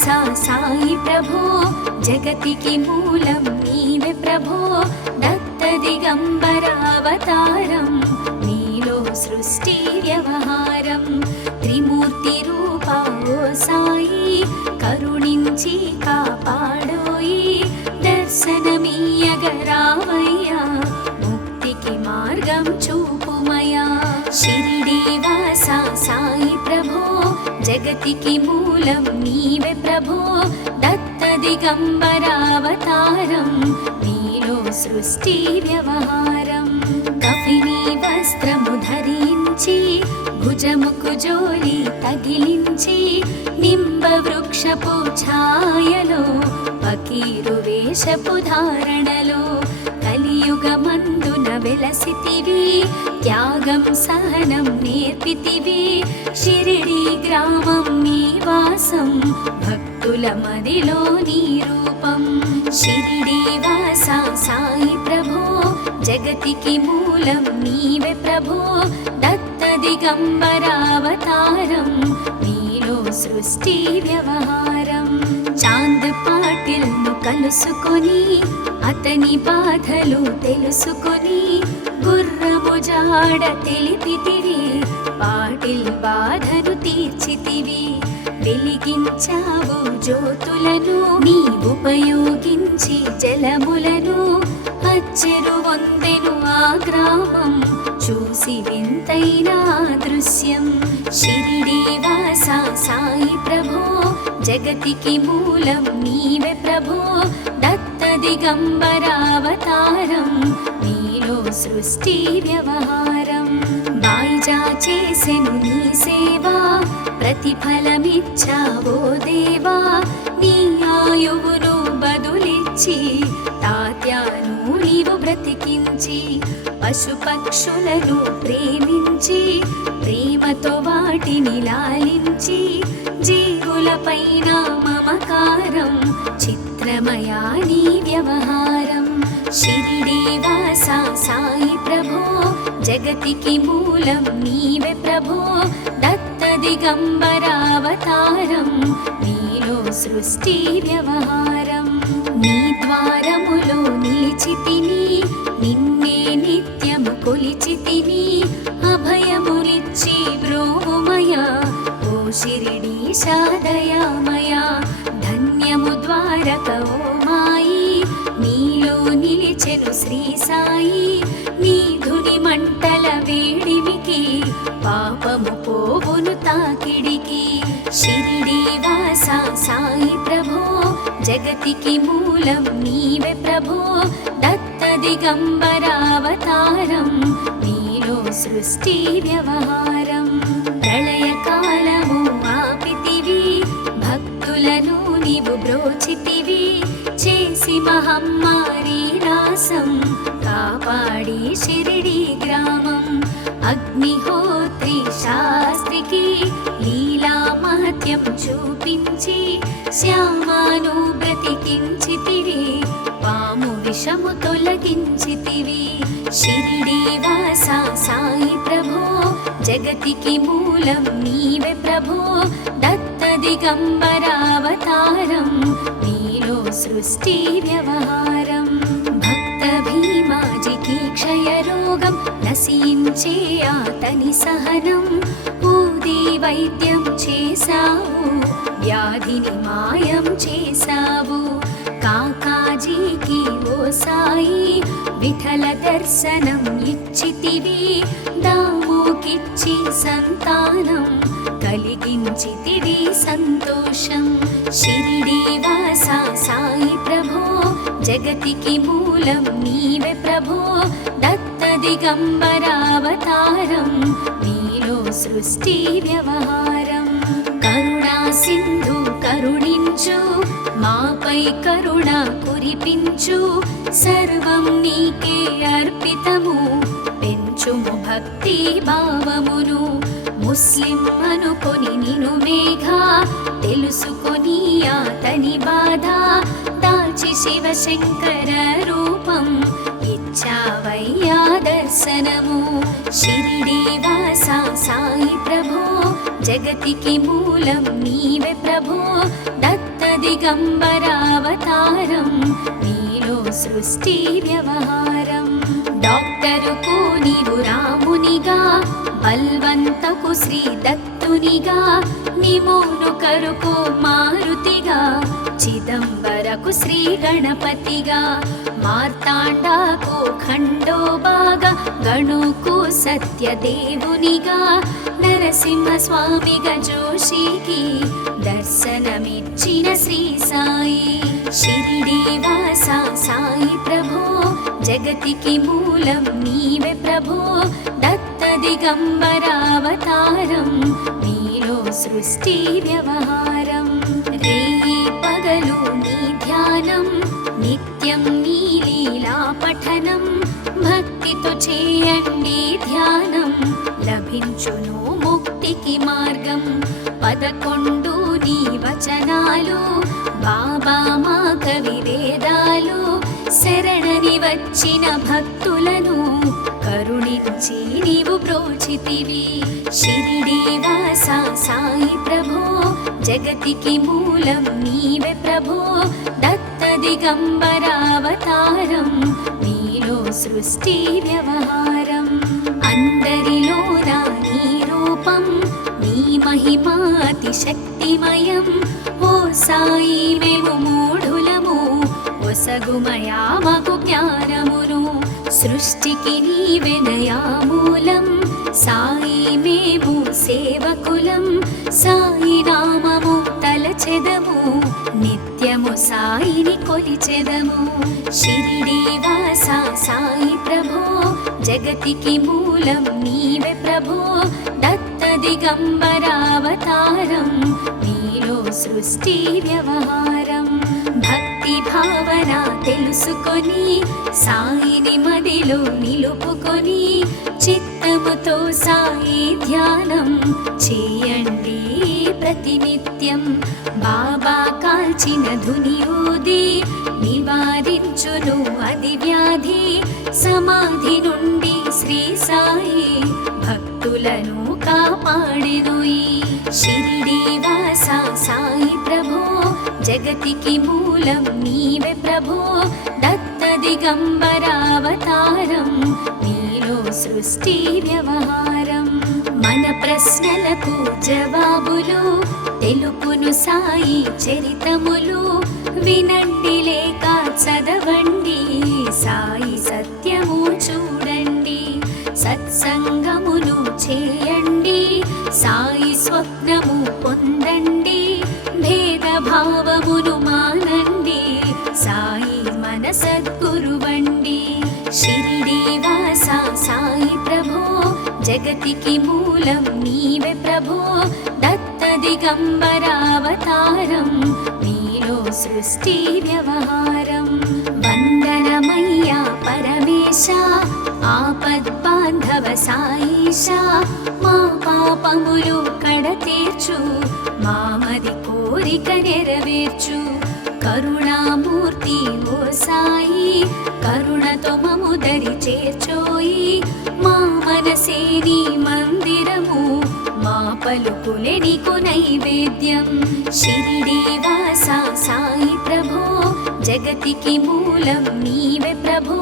వాసా సాయి ప్రభో జగతికి మూలం నీవే ప్రభో దత్త దిగంబరావతారం నీలో సృష్టి వ్యవహారం త్రిమూర్తి రూపా ఓ సాయి కరుణించి కాపాడోయి దర్శనమీయగరావయ్యా ముక్తికి మార్గం చూపుమయా షిరిడి వాసా సాయి ప్రభో జగతికి మూలం నీవే ప్రభో దత్త దిగంబరావతారం నీలో సృష్టి వ్యవహారం కఫిని వస్త్రము ధరించి భుజముకు జోలి తగిలించి నింబ వృక్షపు ఛాయలో ఫకీరు వేషపు ధారణలో కలియుగమందున వెలసితివి త్యాగం సహనం నేర్పితివి షిరిడి గ్రామం నీ వాసం భక్తుల మదిలో నీ రూపం షిరిడి వాసా సాయి ప్రభో జగతికి మూలం నీవే ప్రభో దత్త దిగంబరావతారం నీలో సృష్టి వ్యవహారం చాంద్ పాటిల్ ను కలుసుకొని అతని బాధలు తెలుసుకొని గుర్రము జాడ తెలిపితివి పాటిల్ బాధను తీర్చితివి వెలిగించావు జ్యోతులను నీ ఉపయోగించి జలములను అచ్చెరు వందెను ఆ గ్రామం చూసి వింతైన దృశ్యం షిరిడి వాసా సాయి ప్రభో జగతికి మూలం నీవే ప్రభో దత్త దిగంబరావతారం నీలో సృష్టి వ్యవహారం బాయిజా చేసెను నీ సేవా ప్రతిఫలమిచ్చావో దేవా నీ ఆయువును బదులిచ్చి తాత్యాను నీవు బ్రతికించి పశుపక్షులను ప్రేమించి ప్రేమతో వాటిని లాలించి జీవులపైన మమకారం చిత్రమయా నీ వ్యవహారం షిరిడి వాసా సాయి ప్రభో జగతికి మూలం నీవే ప్రభో దత్త దిగంబరావతారం నీలో సృష్టి వ్యవహారం నీ ద్వారములో నిలిచితిని నిన్నే నిత్యము కొలిచితిని అభయములిచ్చి బ్రోవుమయా ఓ షిరిడీశా దయామయా ధన్యము ద్వారక ఓ మాయి నీలో నిలిచెను శ్రీ సాయి నీ ధుని మంటల వేడిమికి పాపము పోవును తాకిడికి షిరిడి వాసా సాయి ప్రభో జగతికి మూలం నీవే ప్రభో దత్త దిగంబరావతారం నీలో సృష్టి వ్యవహారం ప్రళయకాలము ఆపితివి భక్తులను నీవు బ్రోచితివి చేసి మహమ్మారి నాశం కాపాడి షిరిడి గ్రామం అగ్నిహోత్రి శాస్త్రికి లీలా మహత్యం చూపించి శ్యామాను బ్రతికించితివి పాము విషము తొలగించితివి షిరిడి వాసా సాయి ప్రభో జగతికి మూలం నీవే ప్రభో దత్త దిగంబరావతారం నీలో సృష్టి వ్యవహారం భక్త భీమాజికి క్షయరోగం నశించే అతని సహనం ఊది వైద్యం చేశావు వ్యాధిని మాయం చేశావు కాకాజీకి ఓ సాయి విఠల దర్శనం ఇచ్చితివి దాముకిచ్చి సంతానం కలిగించితివి సంతోషం షిరిడి వాసా సాయి ప్రభో జగతికి మూలం నీవే ప్రభో దత్త దిగంబరావతారం నీలో సృష్టి వ్యవహారం కరుణా సింధు కరుణించు మాపై కరుణ కురిపించు సర్వం నీకే అర్పితము పెంచుము భక్తి భావమును ముస్లిం అనుకొని నిను మేఘా తెలుసుకొని అతని బాధ దాల్చి శివశంకర రూపం ఇచ్చావయ్యా దర్శనము షిరిడి వాసా సాయి ప్రభో జగతికి మూలం నీవే ప్రభో దత్త దిగంబరావతారం నీలో సృష్టి వ్యవహారం డాక్టరుకు నీవు రామునిగా బల్వంతకు శ్రీ దత్తునిగా నిమోను కరుకు మారుతిగా చిదంబరకు శ్రీ గణపతిగా మార్తాండాకు ఖండోబాగా గణుకు సత్యదేవునిగా నరసింహ స్వామిగా జోషికి దర్శనమిచ్చిన శ్రీ సాయి షిరిడి వాస సాయి ప్రభో జగతికి మూలం నీవే ప్రభో దత్త దిగంబరావతారం నీలో సృష్టి వ్యవహారం రేయి పగలు నీ ధ్యానం నిత్యం నీ లీలా పఠనం భక్తితో చేయండి ధ్యానం లభించును ముక్తికి మార్గం 11 నీ వచనాలు బాబా మా కవి వేదాలు శరణని వచ్చిన భక్తులను కరుణించి నీవు బ్రోచితివి షిరిడి వాస సాయి ప్రభో జగతికి మూలం నీవే ప్రభో దత్త దిగంబరావతారం నీలో సృష్టి వ్యవహారం అందరిలోన నీ రూపం నీ మహిమా అతి శక్తిమయం ఓ సాయి మేము మూఢులము ఒసగుమయా మాకు జ్ఞానమును సృష్టికి నీవెనయా మూలం సాయి మేము సేవకులం సాయి నామము తలచెదము నిత్యము సాయిని కొలిచెదము షిరిడి వాస సాయి ప్రభో జగతికి మూలం నీవే ప్రభో దత్త దిగంబరావతారం నీలో సృష్టి వ్యవహారం భక్తి భావన తెలుసుకొని సాయిని మదిలో నిలుపుకొని చిత్తముతో సాయి ధ్యానం చేయండి ప్రతినిత్యం బాబా కాల్చిన ధునియూది నివారించును అది వ్యాధి సమాధి నుండి శ్రీ సాయి భక్తులను కాపాడెను ఈ షిరిడి వాస సాయి ప్రభో జగతికి మూలం నీవే ప్రభో దత్త దిగంబరావతారం నీలో సృష్టి వ్యవహారం మన ప్రశ్నలకు జవాబులు తెలుపును సాయి చరితములు వినండి లేక చదవండి సాయి సత్యము చూడండి సత్సంగమును చేయండి సాయి స్వప్నము పొందండి భేదభావమును మానండి సాయి మన సద్గురువండి షిరిడి వాస సాయి ప్రభో జగతికి మూలం నీవే ప్రభో దత్త దిగంబరావతారం నీలో సృష్టి వ్యవహారం వందనమయ్యా పరమేశ ఆపద్బాంధవ సాయిష మా పాపములు కడతీర్చు మామది కోరిక నెరవేర్చు కరుణామూర్తి ఓ సాయి కరుణతో మము దరి చేర్చోయి మా మనసే నీ మందిరము మా పలుకులే నీకు నైవేద్యం షిరిడి వాస సాయి ప్రభో జగతికి మూలం నీవే ప్రభో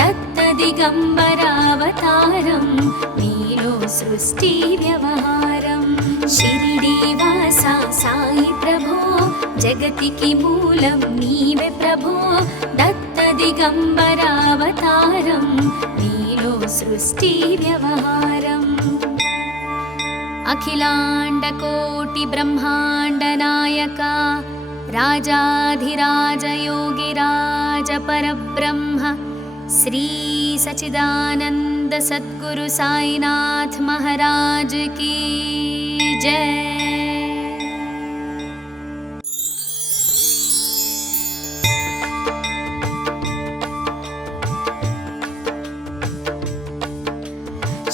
దత్త దిగంబరావతారం నీలో సృష్టి వ్యవహారం షిరిడి వాస సాయి ప్రభో జగతికి మూలం నీవే ప్రభో దత్త దిగంబరావతారం నీలో సృష్టి వ్యవహారం అఖిలాండ కోటి బ్రహ్మాండ నాయక రాజాధిరాజ యోగిరాజ పరబ్రహ్మ శ్రీ సచిదానంద సద్గురు సాయినాథ్ మహారాజ్ की जय।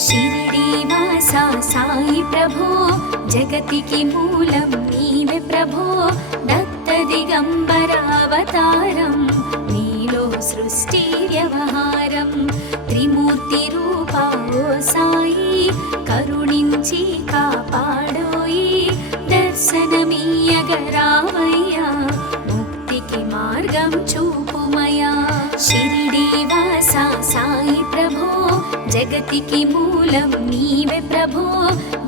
షిరిడి వాస సాయి ప్రభో జగతికి మూలం నీవే ప్రభో దత్త దిగంబరావతారం నీలో సృష్టి వ్యవహారం త్రిమూర్తి రూపా ఓ సాయి కరుణించి కాపాడోయి దర్శనమీయగరావయ్యా జగతికి మూలం నీవే ప్రభో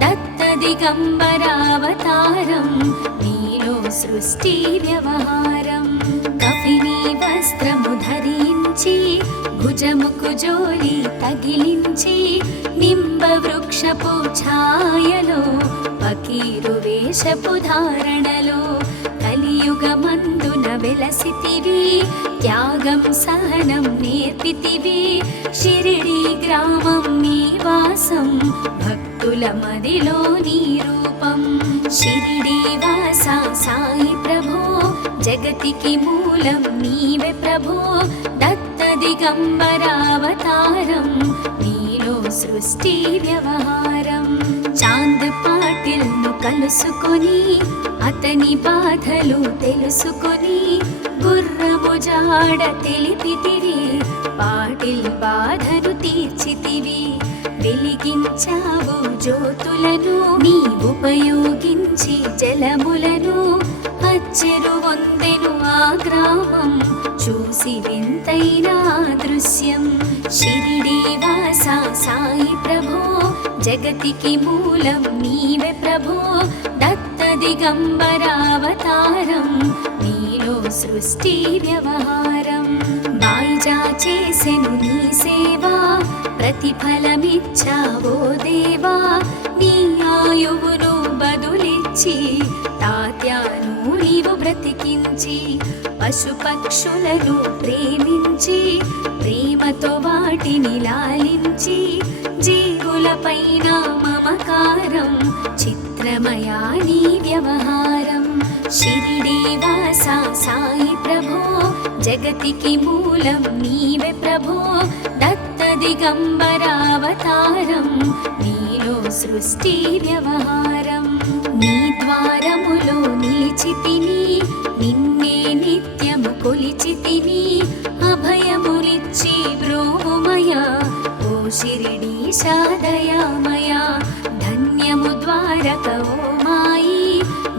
దత్త దిగంబరావతారం నీలో సృష్టి వ్యవహారం కఫిని వస్త్రము ధరించి భుజముకు జోలి తగిలించి నింబ వృక్షపు ఛాయలో ఫకీరు వేషపు ధారణలో కలియుగమందున వెలసితివి త్యాగం సహనం నేర్పితివి షిరిడి గ్రామం నీ వాసం భక్తుల మదిలో నీ రూపం షిరిడి వాస సాయి ప్రభో జగతికి మూలం నీవే ప్రభో దత్త దిగంబరావతారం నీలో సృష్టి వ్యవహారం చాంద్ పాటిల్ ను కలుసుకొని అతని బాధలు తెలుసుకొని గుర్రము జాడ తెలిపితివి పాటిల్ బాధను తీర్చితివి వెలిగించావు జ్యోతులను నీ ఉపయోగించి జలములను అచ్చెరు వందెను ఆ గ్రామం చూసి వింతైన దృశ్యం షిరిడి వాస సాయి ప్రభో జగతికి మూలం నీవే ప్రభో దత్త దిగంబరావతారం నీలో సృష్టి వ్యవహారం బాయిజా చేసెను నీ సేవా ప్రతిఫలమిచ్చావో దేవా నీ ఆయువును బదులిచ్చి తాత్యాను నీవు బ్రతికించి పశుపక్షులను ప్రేమించి ప్రేమతో వాటిని లాలించి జీవులపైన మమకారం చిత్రమయా నీ వ్యవహారం షిరిడి వాస సాయి ప్రభో జగతికి మూలం నీవే ప్రభో దత్త దిగంబరావతారం నీలో సృష్టి వ్యవహారం నీ ద్వారములో నిలిచితిని నిన్నే నిత్యము కొలిచితిని అభయములిచ్చి బ్రోమయ ఓ షిరిడీశా దయామయ ధన్యము ద్వారక ఓ మాయి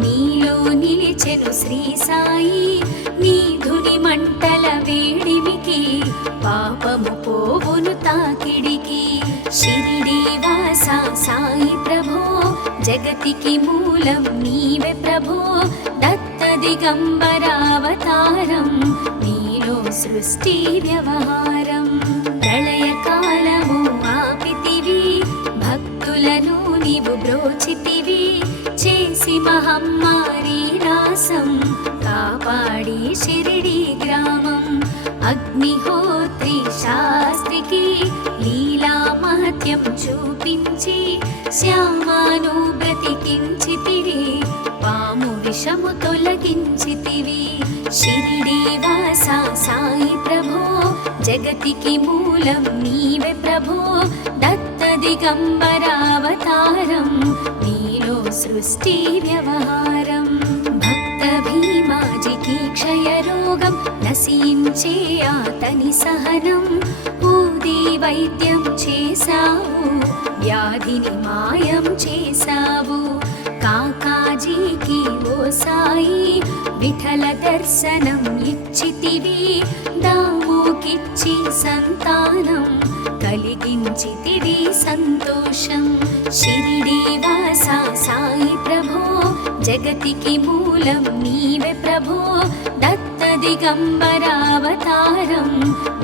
నీలో నిలిచెను శ్రీ సాయి నీ ధుని మంటల వేడిమికి పాపము పోవును తాకిడికి షిరిడి వాస సాయి ప్రభో జగతికి మూలం నీవే ప్రభో దత్త దిగంబరావతారం నీలో సృష్టి వ్యవహారం ప్రళయకాలము ఆపితివి భక్తులను నీవు బ్రోచితివి చేసి మహమ్మారి రాసం కాపాడి షిరిడి గ్రామం అగ్నిహోత్రి శాస్త్రికి లీలా మహత్యం చూపించి శ్యామాను బ్రతికించితివి పాము విషము తొలగించితివి షిరిడి వాస సాయి ప్రభో జగతికి మూలం నీవే ప్రభో దత్త దిగంబరావతారం నీలో సృష్టి వ్యవహారం భక్త భీమాజికి క్షయరోగం నశించే అతని సహనం ఊది వైద్యం చేశావు వ్యాధిని మాయం చేశావు కాకాజీకి ఓ సాయి విఠల దర్శనం ఇచ్చితివి దాముకిచ్చి సంతానం కలిగించితివి సంతోషం షిరిడి వాస సాయి ప్రభో జగతికి మూలం నీవే ప్రభో దత్త దిగంబరావతారం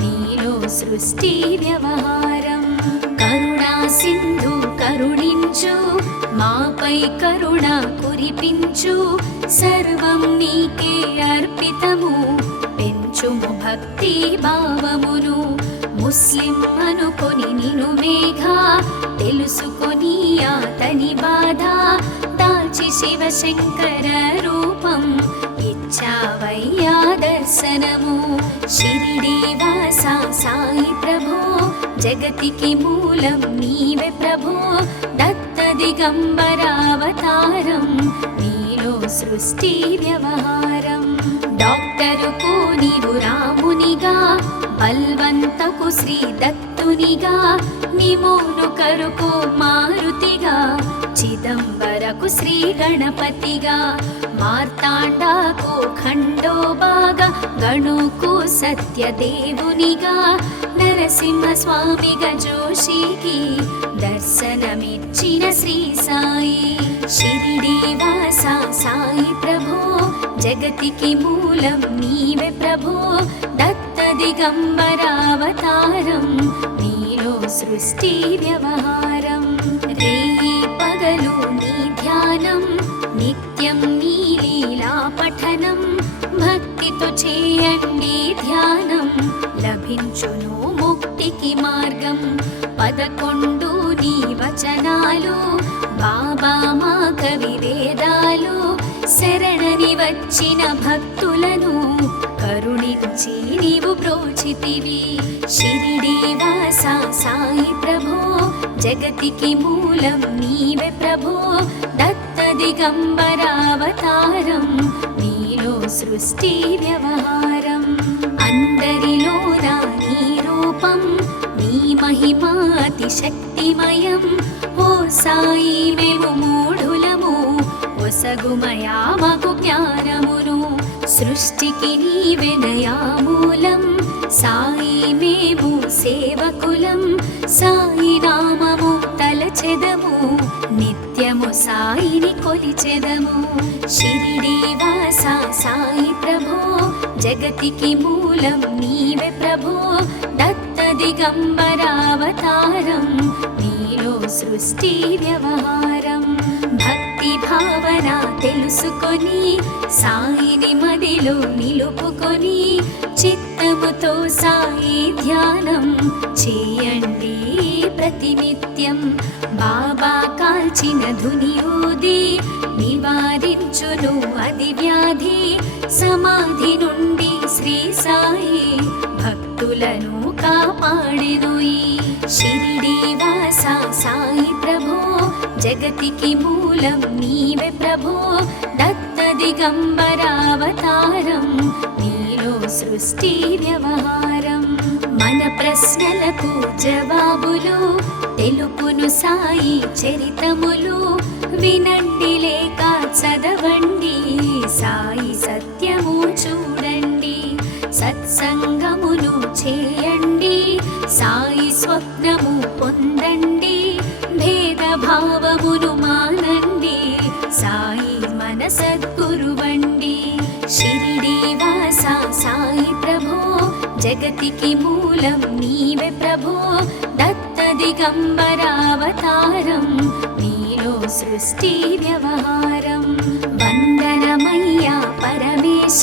నీలో సృష్టి వ్యవహారం కరుణా సింధు కరుణించు మాపై కరుణ కురిపించు సర్వం నీకే అర్పితము పెంచుము భక్తి భావమును ముస్లిం అనుకొని నిను మేఘా తెలుసుకొని అతని బాధ దాచి శివశంకర రూపం ఇచ్చావయ్యా దర్శనము షిరిడి వాస సాయి ప్రభో జగతికి మూలం నీవే ప్రభో దత్త దిగంబరావతారం నీలో సృష్టి వ్యవహారం డాక్టరుకు నీవు రామునిగా బల్వంతకు శ్రీ దత్తునిగా నిమోను కరుకు మారుతిగా చిదంబరకు శ్రీ గణపతిగా మార్తాండాకు ఖండోబాగా గణుకు సత్యదేవునిగా నర నరసింహస్వామిగా జోషికి దర్శనమిచ్చిన శ్రీ సాయి. షిరిడి వాస సాయి ప్రభో జగతికి మూలం నీవే ప్రభో. దత్త దిగంబరావతారం నీలో సృష్టి వ్యవహారం. రేయి పగలు నీ ధ్యానం నిత్యం నీ లీలా పఠనం. భక్తితో చేయండి ధ్యానం లభించును ముక్తికి మార్గం. 11 నీ వచనాలు బాబా మా కవి వేదాలు. శరణని వచ్చిన భక్తులను కరుణించి నీవు బ్రోచితివి. షిరిడి వాస సాయి ప్రభో జగతికి మూలం నీవే ప్రభో. దత్త దిగంబరావతారం నీలో సృష్టి వ్యవహారం. అందరిలోన నీ రూపం నీ మహిమా అతి శక్తిమయం. ఓ సాయి మేము మూఢులము ఒసగుమయా మాకు జ్ఞానమును. సృష్టికి నీవెనయా మూలం సాయి మేము సేవకులం. సాయి నామము తలచెదము నిత్యము సాయిని కొలిచెదము. షిరిడి వాస సాయి ప్రభో జగతికి మూలం నీవే ప్రభో. దత్త దిగంబరావతారం నీలో సృష్టి వ్యవహారం. భక్తి భావన తెలుసుకొని సాయిని మదిలో నిలుపుకొని చిత్తముతో సాయి ధ్యానం చేయండి ప్రతినిత్యం. బాబా కాల్చిన ధుని ఊది నివారించును అది వ్యాధి. సమాధి నుండి శ్రీ సాయి భక్తులను కాపాడెను. షిరిడి వాస సాయి ప్రభో జగతికి మూలం నీవే ప్రభో. దత్త దిగంబరావతారం నీలో సృష్టి వ్యవహారం. మన ప్రశ్నలకు జవాబులు తెలుపును సాయి చరితములు. వినండి లేక చదవండి సాయి సత్యము చూడండి. సత్సంగమును చేయండి సాయి స్వప్నము పొందండి. భేదభావమును మానండి సాయి మన సద్గురువండి. షిరిడి వాస సాయి ప్రభో జగతికి మూలం నీవే ప్రభో. దత్త దిగంబరావతారం నీలో సృష్టి వ్యవహారం. వందనమయ్యా పరమేశ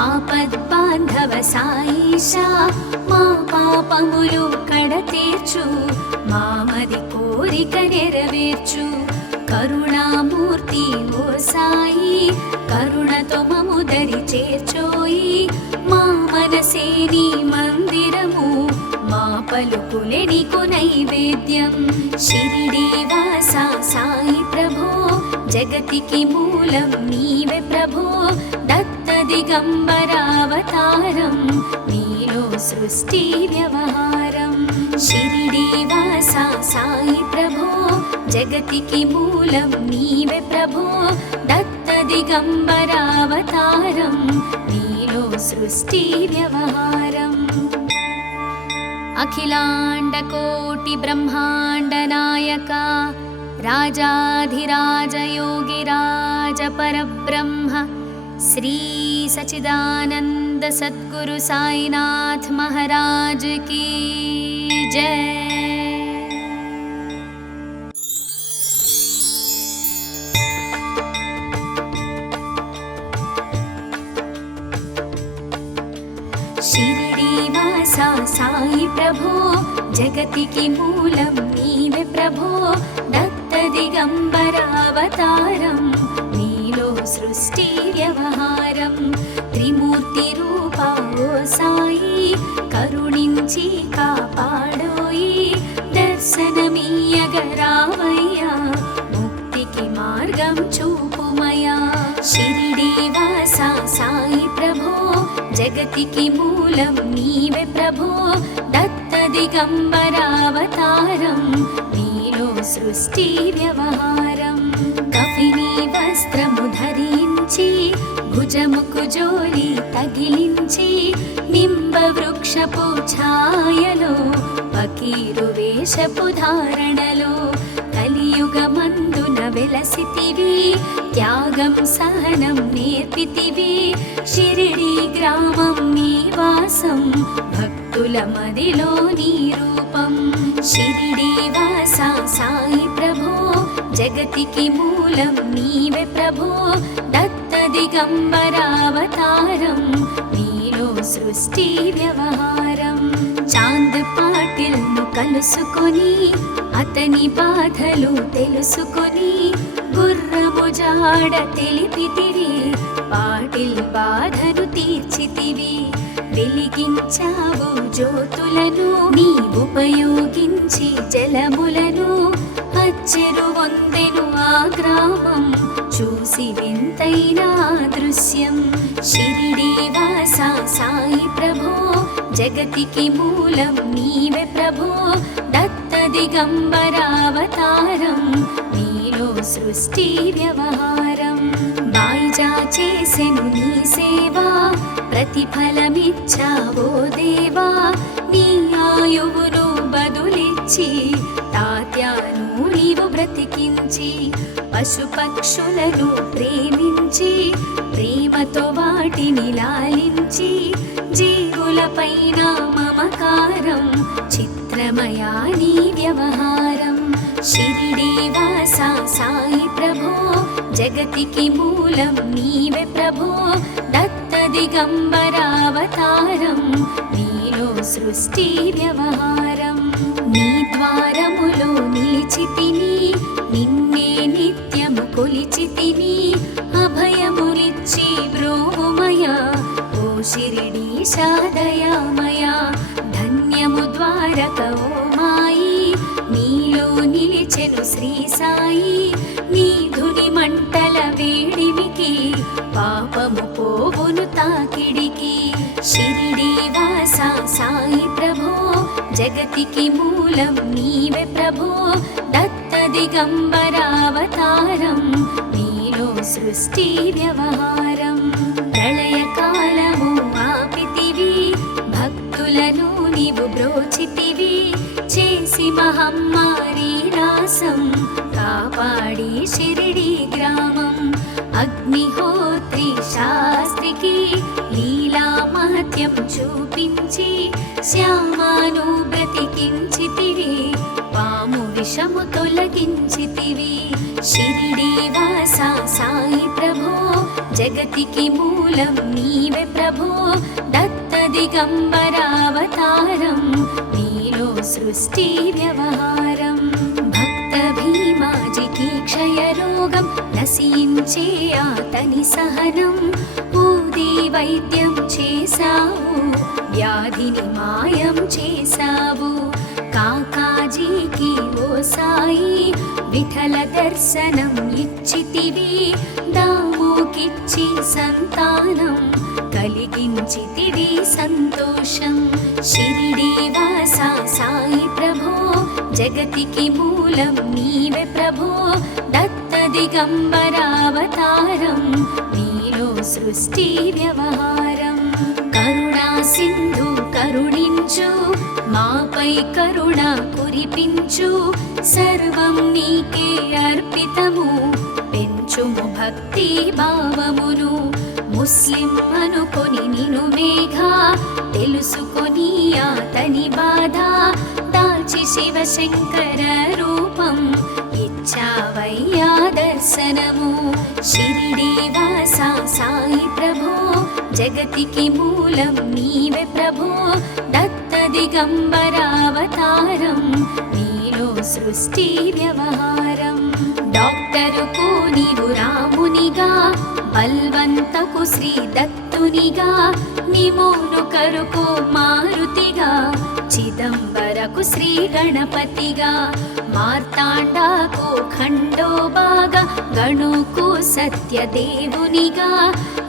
ఆపద్బాంధవ సాయిష. మా పాపములు కడతీర్చు మామది కోరిక నెరవేర్చు. కరుణామూర్తి ఓ సాయి కరుణతో మము దరి చేర్చోయి. మా మనసే నీ మందిరము మా పలుకులే నీకు నైవేద్యం. షిరిడి వాస సాయి ప్రభో జగతికి మూలం నీవే ప్రభో. దత్త దిగంబరావతారం నీలో సృష్టి వ్యవహారం. షిరిడి వాస సాయి ప్రభో జగతికి మూలం నీవే ప్రభో. దత్త దిగంబరావతారం నీలో సృష్టి వ్యవహారం. అఖిలాండ కోటి బ్రహ్మాండ నాయక రాజాధిరాజ యోగిరాజ పరబ్రహ్మ శ్రీ సచిదానంద సద్గురు సాయినాథ్ महाराज की जय. షిరిడి వాస సాయి ప్రభో జగతికి మూలం నీవే ప్రభో. దత్త దిగంబరావతారం నీలో సృష్టి వ్యవహారం. త్రిమూర్తి రూపా ఓ సాయి కరుణించి కాపాడోయి. దర్శనమీయగరావయ్యా ముక్తికి మార్గం చూపుమయా. షిరిడి వాస సాయి ప్రభో జగతికి మూలం నీవే ప్రభో. దత్త దిగంబరావతారం నీలో సృష్టి వ్యవహారం. కఫిని వస్త్రము ధరించి పిలిచి భుజముకు జోలి తగిలించి నింబ వృక్షపు ఛాయలో ఫకీరు వేషపు ధారణలో కలియుగమందున వెలసితివి త్యాగం సహనం నేర్పితివి షిరిడి గ్రామం నీ వాసం భక్తుల మదిలో నీ రూపం షిరిడి వాస సాయి ప్రభో జగతికి మూలం నీవే ప్రభో దత్త దిగంబరావతారం నీలో సృష్టి వ్యవహారం చాంద్ పాటిల్ ను కలుసుకొని అతని బాధలు తెలుసుకొని గుర్రము జాడ తెలిపితివి పాటిల్ బాధను తీర్చితివి వెలిగించావు జ్యోతులను నీ ఉపయోగించి జలములను అచ్చెరు వందెను ఆ గ్రామం చూసి వింతైన దృశ్యం షిరిడి వాస సాయి ప్రభో జగతికి మూలం నీవే ప్రభో దత్త దిగంబరావతారం నీలో సృష్టి వ్యవహారం బాయిజా చేసెను నీ సేవా ప్రతిఫలమిచ్చావో దేవా నీ ఆయువును బదులిచ్చి తాత్యాను నీవు బ్రతికించి పశుపక్షులను ప్రేమించి ప్రేమతో వాటిని లాలించి జీవులపైన మమకారం చిత్రమయా నీ వ్యవహారం షిరిడి వాస సాయి ప్రభో జగతికి మూలం నీవే ప్రభో దత్త దిగంబరావతారం నీలో సృష్టి వ్యవహారం నీ ద్వారములో నిలిచితిని నిన్నే నిత్యము కొలిచితిని అభయములిచ్చి బ్రోవుమయ ఓ షిరిడి సాదయామయ ధన్యము ద్వారక ఓ మాయి నీలో నిలిచెను శ్రీ సాయి నీ ధుని మంటల వేడిమికి పాపము పోవును తాకిడికి షిరిడి వాస సాయి ప్రభో జగతికి మూలం నీవే ప్రభో దత్త దిగంబరావతారం నీలో సృష్టి వ్యవహారం ప్రళయకాలము ఆపితివి భక్తులను నీవు బ్రోచితివి చేసి మహమ్మారి నాశం కాపాడి షిరిడి గ్రామం అగ్నిహోత్రి శాస్త్రికి లీలా మహత్యం చూపించి శ్యామాను బ్రతికించితివి పాము విషము తొలగించితివి షిరిడి వాస సాయి ప్రభో జగతికి మూలం నీవే ప్రభో దత్త దిగంబరావతారం నీలో సృష్టి వ్యవహారం భక్త భీమాజికి క్షయరోగం నశించే అతని సహనం ఊది వైద్యం చేశావు వ్యాధిని మాయం చేశావు కాకాజీకి ఓ సాయి విఠల దర్శనం ఇచ్చితివి దాముకిచ్చి సంతానం కలిగించితివి సంతోషం షిరిడి వాస సాయి ప్రభో జగతికి మూలం నీవే ప్రభో దత్త దిగంబరావతారం నీలో సృష్టి వ్యవహారం కరుణా సింధు కరుణించు మాపై కరుణ కురిపించు సర్వం నీకే అర్పితము పెంచుము భక్తి భావమును ముస్లిం అనుకొని నిను మేఘా తెలుసుకొని అతని బాధ దాల్చి శివశంకర రూపం ఇచ్చావయ్యా దర్శనము షిరిడి వాస సాయి ప్రభో జగతికి మూలం నీవే ప్రభో దత్త దిగంబరావతారం నీలో సృష్టి వ్యవహారం డాక్టరుకు నీవు రామునిగా బల్వంతకు శ్రీ దత్తునిగా నిమోను కరుకు మారుతిగా చిదంబరకు శ్రీ గణపతిగా మార్తాండాకు ఖండోబాగా గణుకు సత్యదేవునిగా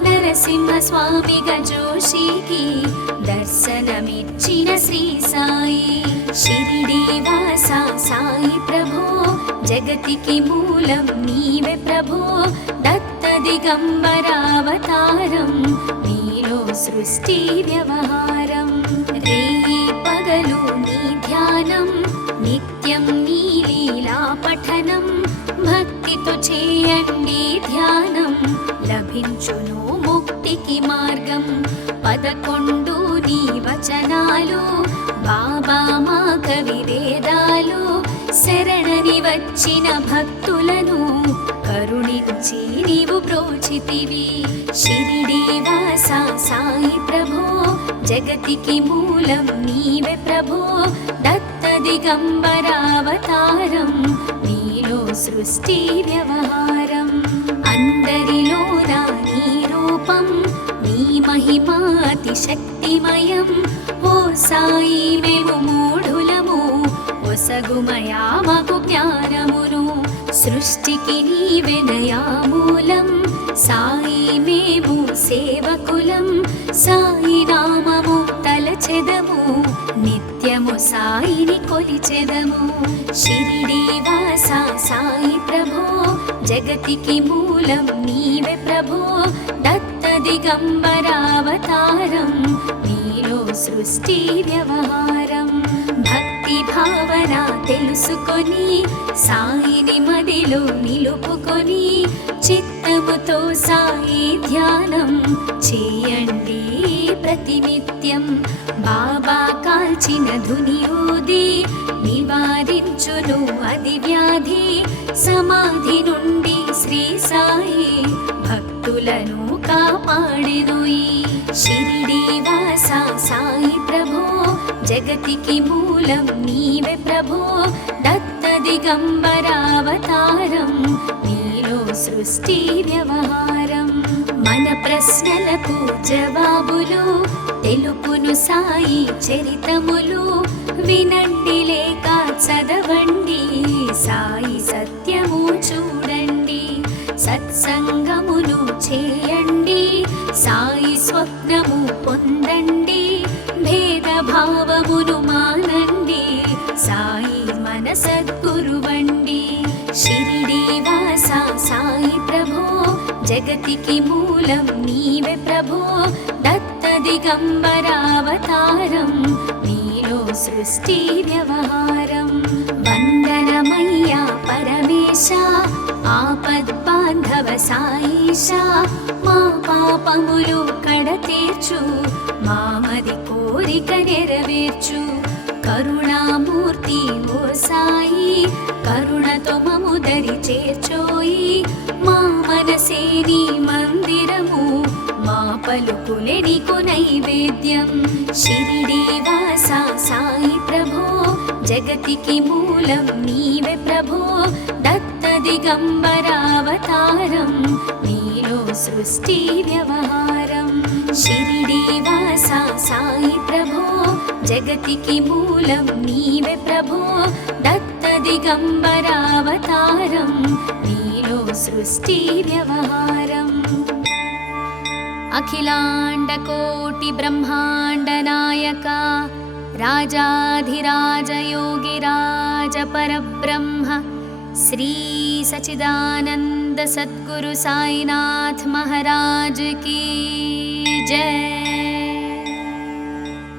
నరసింహ స్వామిగా జోషికి దర్శనమిచ్చిన శ్రీ సాయి షిరిడి వాస సాయి ప్రభో జగతికి మూలం నీవే ప్రభో దత్త దత్తదిగంబరావతారం నీలో సృష్టి వ్యవహారం రేయి పగలు నీ ధ్యానం నిత్యం నీ లీలా పఠనం భక్తితో చేయండి ధ్యానం లభించును ముక్తికి మార్గం 11 నీ వచనాలు బాబా మా కవి వేదాలు శరణని వచ్చిన భక్తులను కరుణించి నీవు బ్రోచితివి షిరిడి వాస సాయి ప్రభో జగతికి మూలం నీవే ప్రభో దత్త దిగంబరావతారం నీలో సృష్టి వ్యవహారం అందరిలోన నీ రూపం నీ మహిమా అతి శక్తిమయం ఓ సాయి మేము మూఢులము ఒసగుమయా మాకు జ్ఞానమును సృష్టికి నీవెనయా మూలం సాయి మేము సేవకులం సాయి నామము తలచెదము నిత్యము సాయిని కొలిచెదము షిరిడి వాస సాయి ప్రభో జగతికి మూలం నీవే ప్రభో దత్త దిగంబరావతారం నీలో సృష్టి వ్యవహారం భక్తి భావన తెలుసుకొని సాయిని మదిలో నిలుపుకొని చిత్తముతో సాయి ధ్యానం చేయండి ప్రతినిత్యం బాబా కాల్చిన ధుని ఊది నివారించును అది వ్యాధి సమాధి నుండి శ్రీ సాయి భక్తులను కాపాడెను ఈ షిరిడి వాస సాయి ప్రభో జగతికి మూలం నీవే ప్రభో దత్త దిగంబరావతారం నీలో సృష్టి వ్యవహారం మన ప్రశ్నలకు జవాబులు తెలుపును సాయి చరితములు వినండి లేక చదవండి సాయి సత్యము చూడండి సత్సంగమును చేయండి సాయి స్వప్నము పొందండి భేదభావమును మానండి సాయి మన సద్గురువండి షిరిడి వాస సాయి ప్రభో జగతికి మూలం నీవే ప్రభో దత్త దిగంబరావతారం నీలో సృష్టి వ్యవహారం వందనమయ్యా పరమేశ ఆపద్బాంధవ సాయిష మా పాపములు కడతీర్చు మామది కోరిక నెరవేర్చు కరుణామూర్తి ఓ సాయి కరుణతో మము దరి చేర్చోయి మా మనసే నీ మందిరము మా పలుకులే నీకు నైవేద్యం షిరిడి వాస సాయి ప్రభో జగతికి మూలం నీవే ప్రభో దత్త దిగంబరావతారం నీలో సృష్టి వ్యవహారం షిరిడి వాస సాయి ప్రభో జగతికి మూలం నీవే ప్రభో దత్త దిగంబరావతారం నీలో సృష్టి వ్యవహారం అఖిలాండ కోటి బ్రహ్మాండ నాయక రాజాధిరాజ యోగిరాజ పరబ్రహ్మ శ్రీ సచిదానంద సద్గురు సాయినాథ్ महाराज की जय।